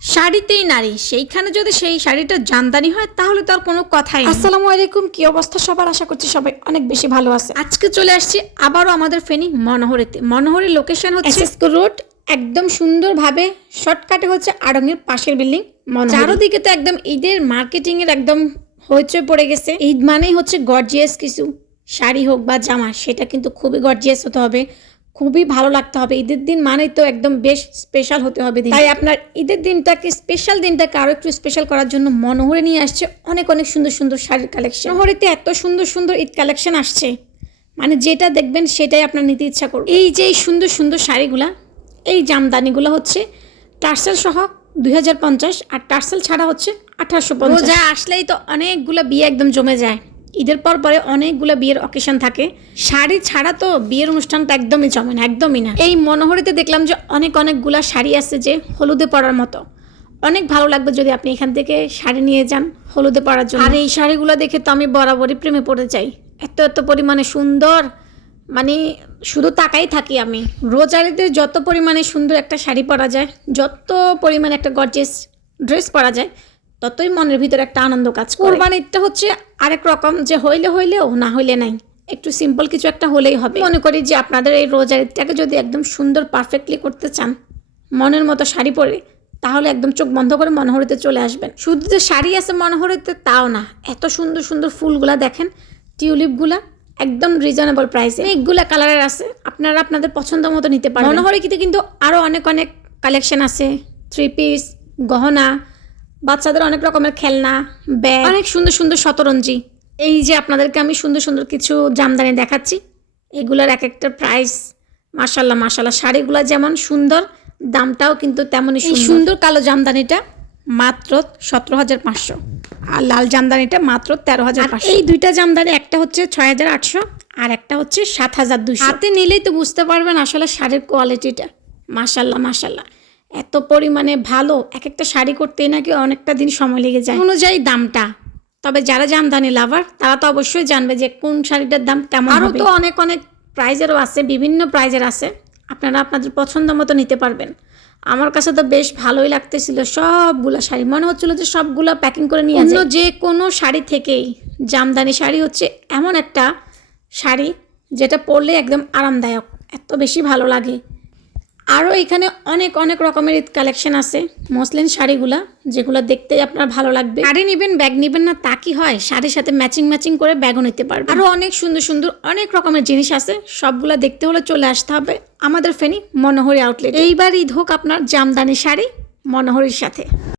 শাড়িতেই নারী, সেইখানে যদি সেই শাড়িটা জামদানি হয় তাহলে তো আর কোনো কথাই নেই। আসসালামু আলাইকুম, কি অবস্থা সবার? আশা করছি সবাই অনেক বেশি ভালো আছে। আজকে চলে আসছি আবারও আমাদের ফেনী মনোহরীতে। মনোহরীর লোকেশন হচ্ছে এসএসকো রোড, একদম সুন্দরভাবে শর্টকাটে হচ্ছে আড়ঙের পাশের বিল্ডিং মনোহরী। চারদিকে তো একদম ঈদের মার্কেটিং এর একদম হইচই পড়ে গেছে। ঈদ মানেই হচ্ছে গর্জিয়াস কিছু শাড়ি হোক বা জামা, সেটা কিন্তু খুবই গর্জিয়াস হতে হবে, খুবই ভালো লাগতে হবে। ঈদের দিন মানে তো একদম বেশ স্পেশাল হতে হবে। তাই আপনার ঈদের দিনটাকে, স্পেশাল দিনটাকে আরো একটু স্পেশাল করার জন্য মনোহরী নিয়ে আসছে অনেক অনেক সুন্দর সুন্দর শাড়ির কালেকশন। মনোহরীতে এত সুন্দর সুন্দর ঈদ কালেকশন আসছে, মানে যেটা দেখবেন সেটাই আপনার নিতে ইচ্ছা করবে। এই যে এই সুন্দর সুন্দর শাড়িগুলা, এই জামদানিগুলো হচ্ছে টার্সেল সহ 2050 আর টার্সেল ছাড়া হচ্ছে 1850। রোজা আসলেই তো অনেকগুলো বিয়ে একদম জমে যায়। ঈদের পর পরে অনেকগুলো বিয়ের অকেশন থাকে, শাড়ি ছাড়া তো বিয়ের অনুষ্ঠানটা একদমই জমে না, একদমই না। এই মনোহরীতে দেখলাম যে অনেকগুলা শাড়ি আছে যে হলুদে পরার মতো। অনেক ভালো লাগবে যদি আপনি এখান থেকে শাড়ি নিয়ে যান হলুদে পরার জন্য। আর এই শাড়িগুলো দেখে তো আমি বরাবরই প্রেমে পড়তে চাই, এত এত পরিমাণে সুন্দর, মানে শুধু তাকাই থাকি আমি। রোজারিতে যত পরিমাণে সুন্দর একটা শাড়ি পরা যায়, যত পরিমাণে একটা গর্জিয়াস ড্রেস পরা যায়, ততই মনের ভিতরে একটা আনন্দ কাজ করে। কোরবানিটা হচ্ছে আরেক রকম, যে হইলেও না হইলে নাই, একটু সিম্পল কিছু একটা হলেই হবে। মনে করি যে আপনাদের এই রোজারিটাকে যদি একদম সুন্দর পারফেক্টলি করতে চান মনের মতো শাড়ি পরে, তাহলে একদম চোখ বন্ধ করে মনোহরীতে চলে আসবেন। শুধু যে শাড়ি আছে মনোহরীতে তাও না, এত সুন্দর সুন্দর ফুলগুলা দেখেন, টিউলিপগুলা একদম রিজনেবল প্রাইসে, অনেকগুলা কালারের আছে, আপনারা আপনাদের পছন্দ মতো নিতে পারেন। মনোহরীতে কিন্তু আরও অনেক কালেকশন আছে, 3 পিস, গহনা, বাচ্চাদের অনেক রকমের খেলনা, ব্যাগ, অনেক সুন্দর সুন্দর শতরঞ্জি। এই যে আপনাদেরকে আমি সুন্দর সুন্দর কিছু জামদানি দেখাচ্ছি, এগুলোর এক একটা প্রাইস মাশাল্লাহ মাশাল্লাহ। শাড়িগুলো যেমন সুন্দর, দামটাও কিন্তু তেমনই সুন্দর। সুন্দর কালো জামদানিটা মাত্র 17,500 আর লাল জামদানিটা মাত্র 13,500। এই দুইটা জামদানি, একটা হচ্ছে 6,800 আর একটা হচ্ছে 7,200। হাতে নিলেই তো বুঝতে পারবেন আসলে শাড়ির কোয়ালিটিটা। মাশাল্লাহ মাশাল্লাহ, এত পরিমাণে ভালো। এক একটা শাড়ি করতেই নাকি অনেকটা দিন সময় লেগে যায়, অনুযায়ী দামটা। তবে যারা জামদানি লাভার তারা তো অবশ্যই জানবে যে কোন শাড়িটার দাম কেমন। আরও তো অনেক প্রাইজেরও আছে, বিভিন্ন প্রাইজের আছে, আপনারা আপনাদের পছন্দ মতো নিতে পারবেন। আমার কাছে তো বেশ ভালোই লাগতেছিল সবগুলো শাড়ি, মনে হচ্ছিল যে সবগুলো প্যাকিং করে নিয়ে আসি। যে কোনো শাড়ি থেকেই জামদানি শাড়ি হচ্ছে এমন একটা শাড়ি যেটা পরলে একদম আরামদায়ক, এত বেশি ভালো লাগে। আরও এখানে অনেক রকমের ঈদ কালেকশন আছে, মসলিন শাড়িগুলা, যেগুলো দেখতে আপনার ভালো লাগবে। শাড়ি নেবেন, ব্যাগ নেবেন না তা কি হয়, শাড়ির সাথে ম্যাচিং করে ব্যাগও নিতে পারবেন। আরও অনেক সুন্দর সুন্দর অনেক রকমের জিনিস আছে, সবগুলা দেখতে হলে চলে আসতে হবে আমাদের ফেনী মনোহরী আউটলেট। এইবার ঈদ হোক আপনার জামদানি শাড়ি মনোহরীর সাথে।